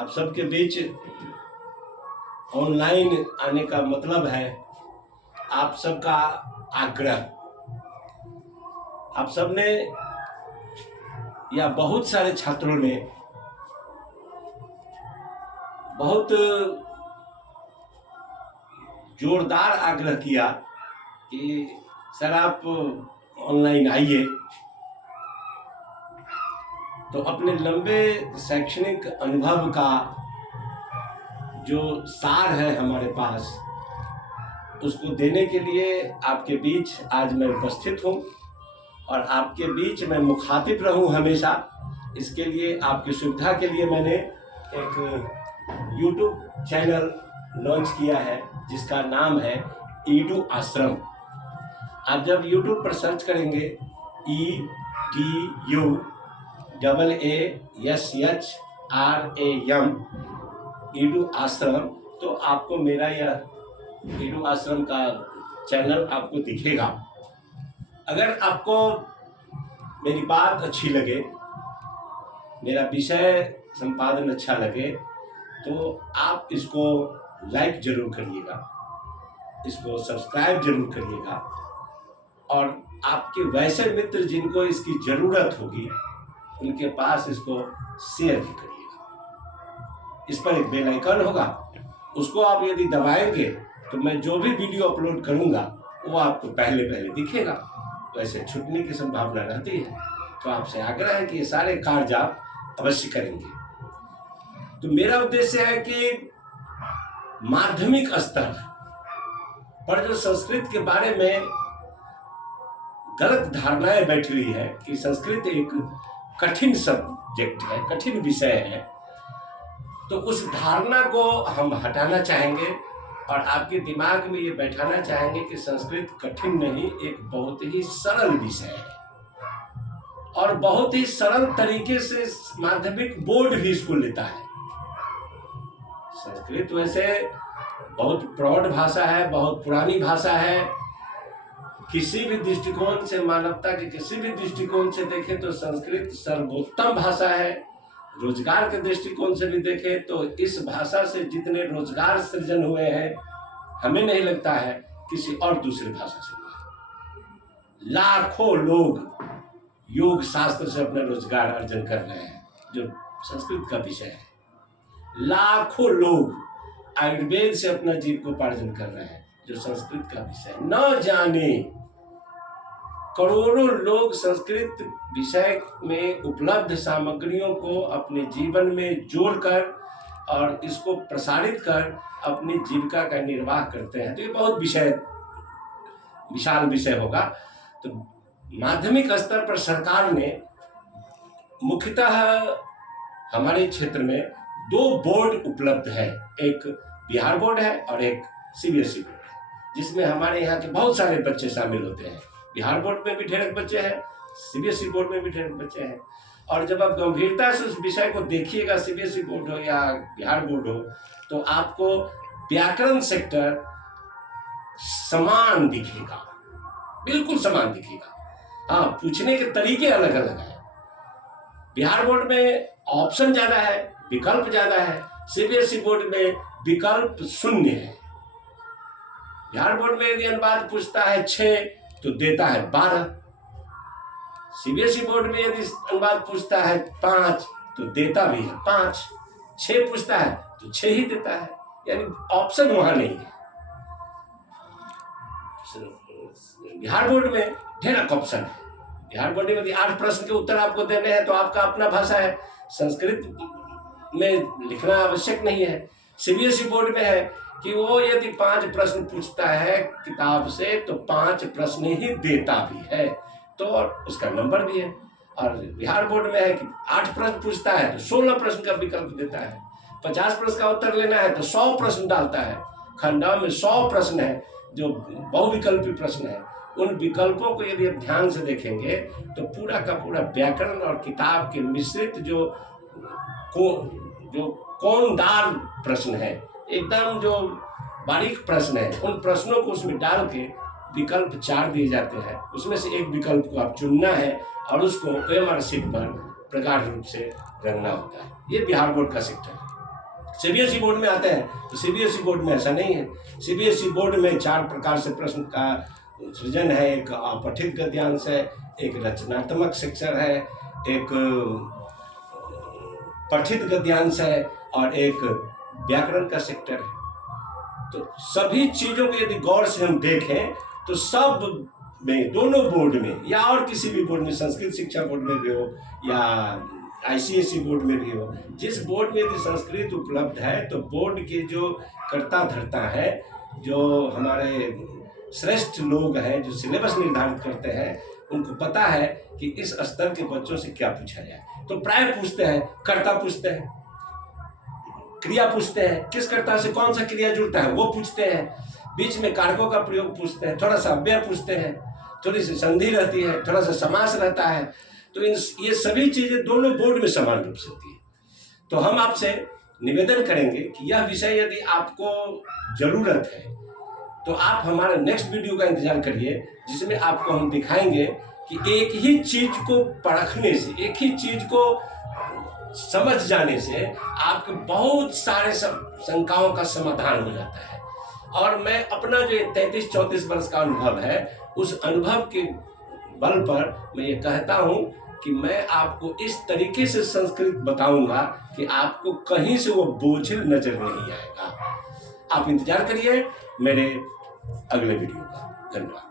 आप सबके बीच ऑनलाइन आने का मतलब है आप सबका आग्रह। आप सबने या बहुत सारे छात्रों ने बहुत जोरदार आग्रह किया कि सर आप ऑनलाइन आइए। तो अपने लंबे शैक्षणिक अनुभव का जो सार है हमारे पास, उसको देने के लिए आपके बीच आज मैं उपस्थित हूँ और आपके बीच मैं मुखातिब रहूँ हमेशा। इसके लिए आपकी सुविधा के लिए मैंने एक YouTube चैनल लॉन्च किया है जिसका नाम है ईडू आश्रम। आप जब YouTube पर सर्च करेंगे EDUAASHRAM ईडू आश्रम, तो आपको मेरा यह ईडू आश्रम का चैनल आपको दिखेगा। अगर आपको मेरी बात अच्छी लगे, मेरा विषय संपादन अच्छा लगे, तो आप इसको लाइक जरूर करिएगा, इसको सब्सक्राइब जरूर करिएगा और आपके वैसे मित्र जिनको इसकी ज़रूरत होगी उनके पास इसको शेयर भी करिएगा। इस पर एक बेल आइकन होगा, उसको आप यदि दबाएंगे तो मैं जो भी वीडियो अपलोड करूंगा वो आपको पहले दिखेगा। वैसे छूटने की संभावना रहती है, तो आपसे आग्रह है कि ये सारे कार्य आप अवश्य करेंगे। तो मेरा उद्देश्य है कि माध्यमिक स्तर पर जो संस्कृत के बारे में गलत धारणाएं बैठी हुई है कि संस्कृत एक कठिन सब्जेक्ट है, कठिन विषय है, तो उस धारणा को हम हटाना चाहेंगे और आपके दिमाग में ये बैठाना चाहेंगे कि संस्कृत कठिन नहीं, एक बहुत ही सरल विषय है और बहुत ही सरल तरीके से माध्यमिक बोर्ड भी इसको लेता है। संस्कृत वैसे बहुत प्रौढ़ भाषा है, बहुत पुरानी भाषा है। किसी भी दृष्टिकोण से, मानवता के किसी भी दृष्टिकोण से देखें तो संस्कृत सर्वोत्तम भाषा है। रोजगार के दृष्टिकोण से भी देखें तो इस भाषा से जितने रोजगार सृजन हुए हैं, हमें नहीं लगता है किसी और दूसरी भाषा से हुआ। लाखों लोग योग शास्त्र से अपना रोजगार अर्जन कर रहे हैं, जो संस्कृत का विषय है। लाखों लोग आयुर्वेद से अपना जीविकोपार्जन कर रहे हैं, जो संस्कृत का विषय है। न जाने करोड़ों लोग संस्कृत विषय में उपलब्ध सामग्रियों को अपने जीवन में जोड़कर और इसको प्रसारित कर अपनी जीविका का निर्वाह करते हैं। तो ये बहुत विशाल विषय होगा। तो माध्यमिक स्तर पर सरकार ने मुख्यतः हमारे क्षेत्र में 2 बोर्ड उपलब्ध है, एक बिहार बोर्ड है और एक CBSE बोर्ड है, जिसमें हमारे यहाँ के बहुत सारे बच्चे शामिल होते हैं। बिहार बोर्ड में भी ढेर बच्चे हैं, CBSE बोर्ड में भी ढेर बच्चे हैं। और जब आप गंभीरता से उस विषय को देखिएगा, CBSE बोर्ड हो या बिहार बोर्ड हो, तो आपको व्याकरण सेक्टर समान दिखेगा, बिल्कुल समान दिखेगा। हाँ, पूछने के तरीके अलग अलग हैं। बिहार बोर्ड में ऑप्शन ज़्यादा है, विकल्प ज़्यादा है। CBSE बोर्ड में विकल्प शून्य है। बिहार बोर्ड में यदि अनुपात पूछता है 6 तो देता है 12। CBSE बोर्ड में यदि अनुपात पूछता है 5 तो देता भी है 5। 6 पूछता है तो 6 ही देता है, यानी ऑप्शन वहां नहीं है। बिहार बोर्ड में ढेर ऑप्शन है। बिहार बोर्ड में यदि 8 प्रश्न के उत्तर आपको देने हैं तो आपका अपना भाषा है, संस्कृत में लिखना आवश्यक नहीं है। CBSE बोर्ड में है कि वो यदि 5 प्रश्न पूछता है किताब से तो 5 प्रश्न ही देता भी है, तो उसका नंबर भी है। और बिहार बोर्ड में है कि 8 प्रश्न पूछता है तो 16 प्रश्न का विकल्प देता है। 50 प्रश्न का उत्तर लेना है तो 100 प्रश्न डालता है। खंडा में 100 प्रश्न है जो बहुविकल्पी प्रश्न है। उन विकल्पों को यदि आप ध्यान से देखेंगे तो पूरा का पूरा व्याकरण और किताब के मिश्रित जो कोणदार प्रश्न है, एकदम जो बारीक प्रश्न है, उन प्रश्नों को उसमें डाल के विकल्प 4 दिए जाते हैं। उसमें से एक विकल्प को आप चुनना है और उसको OMR शीट पर प्रगाढ़ रूप से रंगना होता है। ये बिहार बोर्ड का सेक्टर है। सीबीएसई बोर्ड में आते हैं तो सीबीएसई बोर्ड में ऐसा नहीं है। सीबीएसई बोर्ड में 4 प्रकार से प्रश्न का सृजन है। एक अपठित गद्यांश है, एक रचनात्मक शिक्षण है, एक पठित गद्यांश है और एक व्याकरण का सेक्टर है। तो सभी चीज़ों को यदि गौर से हम देखें तो सब में, दोनों बोर्ड में या और किसी भी बोर्ड में, संस्कृत शिक्षा बोर्ड में भी हो या आईसीएसई बोर्ड में भी हो, जिस बोर्ड में यदि संस्कृत उपलब्ध है तो बोर्ड के जो कर्ता धर्ता है, जो हमारे श्रेष्ठ लोग हैं, जो सिलेबस निर्धारित करते हैं, उनको पता है कि इस स्तर के बच्चों से क्या पूछा जाए। तो प्राय पूछते हैं, कर्ता पूछते हैं, क्रिया पूछते हैं, किस कर्ता से कौन सा क्रिया जुड़ता है वो पूछते हैं, बीच में कारकों का प्रयोग पूछते हैं, थोड़ा सा अव्यय पूछते हैं, थोड़ी सी संधि रहती है, थोड़ा सा समास रहता है। तो ये सभी चीज़ें दोनों बोर्ड में समान रूप से होती है। तो हम आपसे निवेदन करेंगे कि यह विषय यदि आपको ज़रूरत है तो आप हमारे नेक्स्ट वीडियो का इंतजार करिए, जिसमें आपको हम दिखाएंगे कि एक ही चीज़ को परखने से, एक ही चीज़ को समझ जाने से आपके बहुत सारे शंकाओं का समाधान हो जाता है। और मैं अपना जो 33-34 वर्ष का अनुभव है, उस अनुभव के बल पर मैं ये कहता हूँ कि मैं आपको इस तरीके से संस्कृत बताऊंगा कि आपको कहीं से वो बोझिल नजर नहीं आएगा। आप इंतजार करिए मेरे अगले वीडियो का। धन्यवाद।